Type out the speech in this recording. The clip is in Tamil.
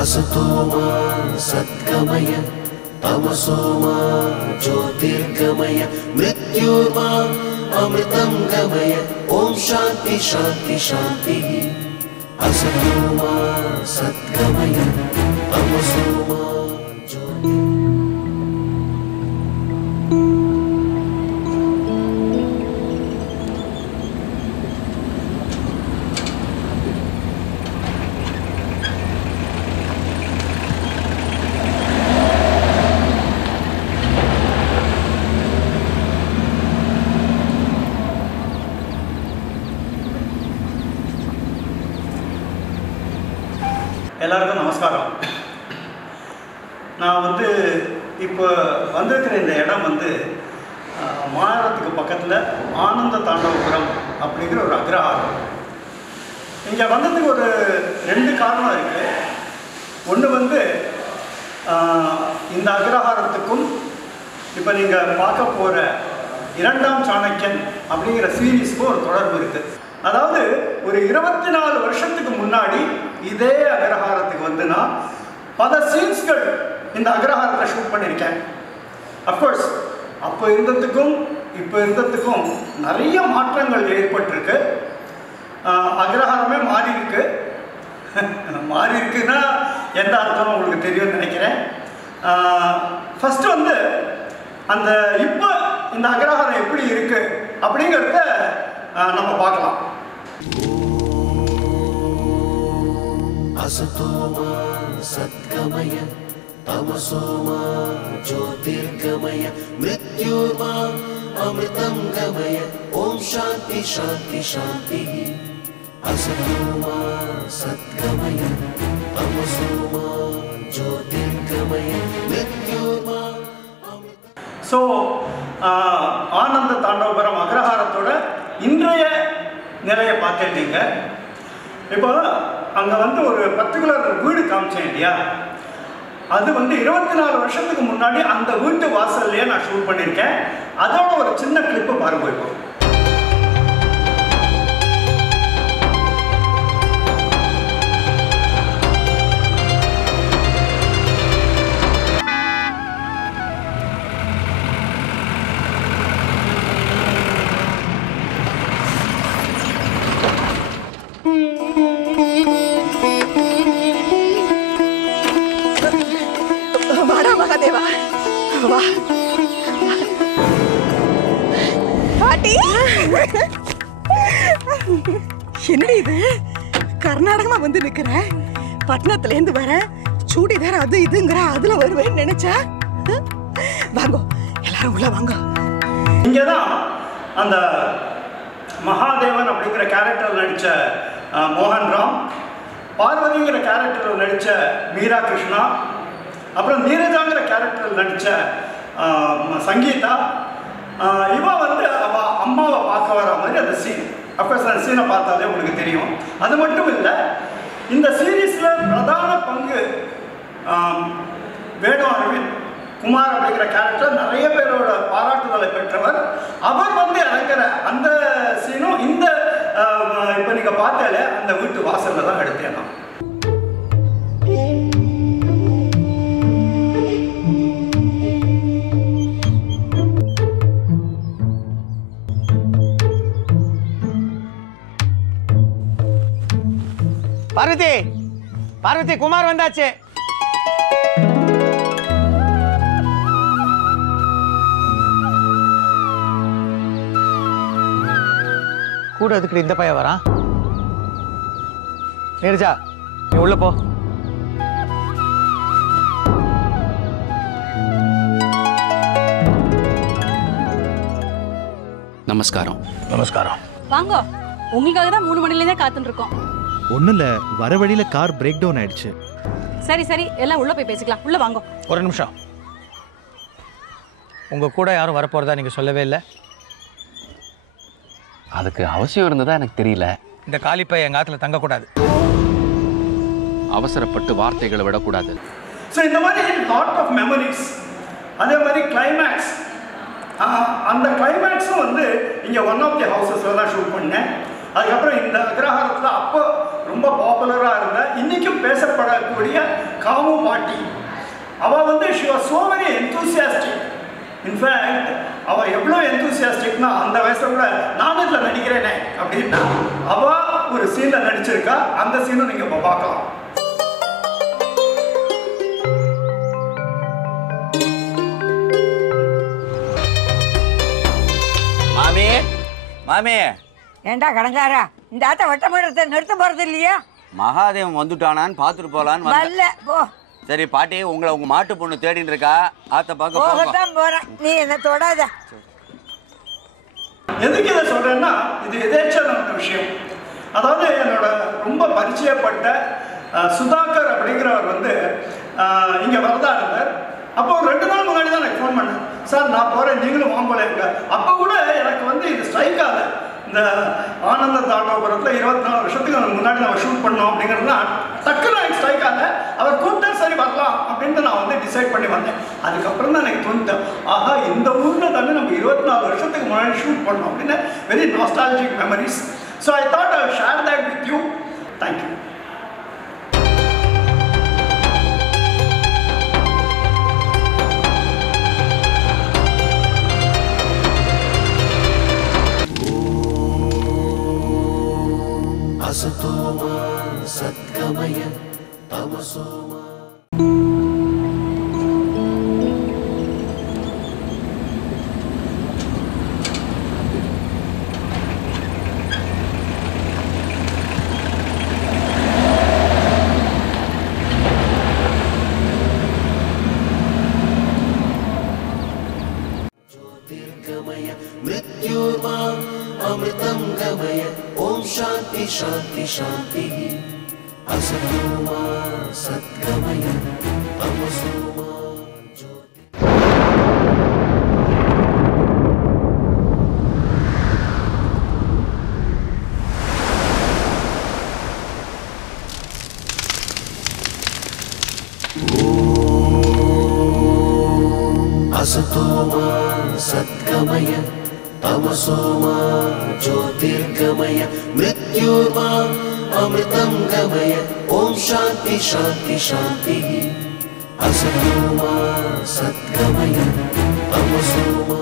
असतो मा सद्गमय तमसो मा ज्योतिर्गमय मृत्योर्मा अमृतं गमय ओम शांति शांति शांति असतो मा सद्गमय तमसो मा எல்லாருக்கும் நமஸ்காரம். நான் இப்போ வந்திருக்கிற இந்த இடம் மாநகரத்துக்கு பக்கத்தில் ஆனந்த தாண்டவபுரம் அப்படிங்கிற ஒரு அக்ரஹாரம். இங்கே வந்ததுக்கு ஒரு 2 காரணம் இருக்குது. ஒன்று இந்த அக்ரஹாரத்துக்கும் இப்போ நீங்கள் பார்க்க போகிற 2ஆம் சாணக்கியன் அப்படிங்கிற சீரீஸ்க்கும் ஒரு தொடர்பு இருக்குது. அதாவது ஒரு 24 வருஷத்துக்கு முன்னாடி இதே அக்ரஹாரத்துக்கு நான் பல சீன்ஸ்கள் இந்த அக்ரஹாரத்தில் ஷூட் பண்ணியிருக்கேன். அஃப்கோர்ஸ் அப்போ இருந்ததுக்கும் இப்போ இருந்ததுக்கும் நிறைய மாற்றங்கள் ஏற்பட்டிருக்கு. அக்ரஹாரமே மாறி இருக்குன்னா எந்த அர்த்தம் உங்களுக்கு தெரியும்னு நினைக்கிறேன். ஃபஸ்ட்டு அந்த இப்போ இந்த அக்ரஹாரம் எப்படி இருக்குது அப்படிங்கிறத நம்ம பார்க்கலாம். असतो मा सद्गमय तमसो मा ज्योतिर्गमय मृत्योर्मा अमृतं गमय ओम शांति शांति शांति असतो मा सद्गमय तमसो मा ज्योतिर्गमय मृत्योर्मा. ஸோ ஆனந்த தாண்டவபுரம் அக்ரஹாரத்தோட இன்றைய நிலையை பார்த்துட்டீங்க. இப்போ அங்கே ஒரு பர்டிகுலர் வீடு காமிச்சேன் இல்லையா, அது 24 வருஷத்துக்கு முன்னாடி அந்த வீட்டு வாசல்லையே நான் ஷூட் பண்ணியிருக்கேன். அதோட ஒரு சின்ன கிளிப்பு பாருங்க. இப்போ என்னடி இது கர்நாடகமா நிக்கிற, பட்டணத்துல இருந்து வர சூடிதார் அது இதுங்கிற அதுல வருவேன்னு நினைச்சா. வாங்கோ எல்லாரும் உள்ள வாங்க. இங்கதான் அந்த மகாதேவன் அப்படிங்கிற கேரக்டர் நடிச்ச மோகன்ராம், பார்வதிங்கிற கேரக்டர் நடிச்ச மீரா கிருஷ்ணா, அப்புறம் நீரஜாங்கிற கேரக்டர் நடிச்ச சங்கீதா, இவ அவ அம்மாவை பார்க்க வர மாதிரி அந்த சீன். அப்கோர்ஸ் அந்த சீனை பார்த்தாலே உங்களுக்கு தெரியும். அது மட்டும் இல்லை, இந்த சீரீஸில் பிரதான பங்கு வேணு அரவிந்த் குமார் அப்படிங்கிற கேரக்டர் நிறைய பேரோட பாராட்டுதலை பெற்றவர். அவர் இறங்குற அந்த சீனும் இந்த இப்போ நீங்கள் பார்த்தாலே அந்த வீட்டு வாசலில் தான் எடுத்தேன் நான். பார்வதி, பார்வதி, குமார் வந்தாச்சு. கூட அதுக்கு இந்த பையன் வரான். நீரஜா, நீ உள்ள போ. நமஸ்காரம். நமஸ்காரம். வாங்க, உங்களுக்காக தான் 3 மணிலேருந்தே காத்துட்டு இருக்கோம். ஒன்றும் இல்லை, வர வழியில் கார் பிரேக் டவுன் ஆயிடுச்சு. சரி சரி, எல்லாம் உள்ள போய் பேசிக்கலாம். உள்ள வாங்க. ஒரு நிமிஷம், உங்கள் கூட யாரும் வரப்போகிறதா நீங்கள் சொல்லவே இல்லை. அதுக்கு அவசியம் இருந்ததா எனக்கு தெரியல. இந்த காலிப்பை எங்கள் ஆற்றுல தங்கக்கூடாது. அவசரப்பட்டு வார்த்தைகளை விடக்கூடாது. ஸோ இந்த மாதிரி லாட் ஆஃப் மெமரிஸ், அதே மாதிரி கிளைமேக்ஸ், அந்த கிளைமேக்ஸும் இங்கே ஒன் ஆஃப் தி ஹவுசஸில் தான் ஷூட் பண்ணேன். அதுக்கப்புறம் இந்த அக்ரஹாரத்தில் அப்போ ரொம்ப பாப்புலராக இருந்த இன்னைக்கும் பேசப்படக்கூடிய காமு பாட்டி. அவள் வந்து she was so very enthusiastic. In fact அவள் எவ்வளோ எந்தூசியாஸ்டிக்னா அந்த வயசில் கூட நானும் இதில் நடிக்கிறேனே அப்படின்னா அவள் ஒரு சீனில் நடிச்சிருக்கா. அந்த சீனும் நீங்கள் இப்போ பார்க்கலாம். மாமி மாமி ஏண்டா கடங்காரா, இந்த ஆட்ட வட்டமேடத்தை நிறுத்த போறது இல்லையா? மகாதேவன் வந்துட்டானான்னு பாத்துட்டு போலான்னு வரல போ. சரி பாட்டி, உங்களை உங்க மாட்டு பொண்ணு தேடின்னு இருக்கா, ஆத்த பார்க்க போகத்தான் போறேன், நீ என்ன தொடாத. எதுக்கு இதை சொல்றேன்னா, இது எதேச்சா நடந்த விஷயம். அதாவது என்னோட ரொம்ப பரிச்சயப்பட்ட சுதாகர் அப்படிங்கிறவர் வந்து இங்க வரதா இருந்தார். அப்போ ஒரு 2 நாள் முன்னாடி தான் எனக்கு ஃபோன் பண்ணேன். சார் நான் போகிறேன், நீங்களும் வாங்கலைங்க. அப்போ கூட எனக்கு வந்து இது ஸ்ட்ரைக் ஆகுது. இந்த ஆனந்த தாண்டவபுரத்தில் 24 வருஷத்துக்கு முன்னாடி நம்ம ஷூட் பண்ணோம் அப்படிங்கிறதுனா டக்குன்னு எனக்கு ஸ்ட்ரைக் ஆகல. அவர் கூப்பிட்டா சரி வரலாம் அப்படின்ட்டு நான் வந்து டிசைட் பண்ணி வந்தேன். அதுக்கப்புறம் தான் எனக்கு தோணுத்தேன், ஆஹா இந்த ஊரில் தானே நம்ம 24 வருஷத்துக்கு முன்னாடி ஷூட் பண்ணோம் அப்படின்னு. Very nostalgic memories. So I thought I share that with you. Thank you. असतोमा सद्गमय तमसोमा ज्योतिर्गमय मृत्युर्मा अमृतं गमय ओम शांति शांति शांति असतो मा सद्गमय तमसो मा ज्योति. असतो मा सद्गमय तमसो मा ज्योतिर्गमय मृत्युर्मा अमृतं गमय ओम शांति शांति शांति असतो मा सद्गमय तमसो मा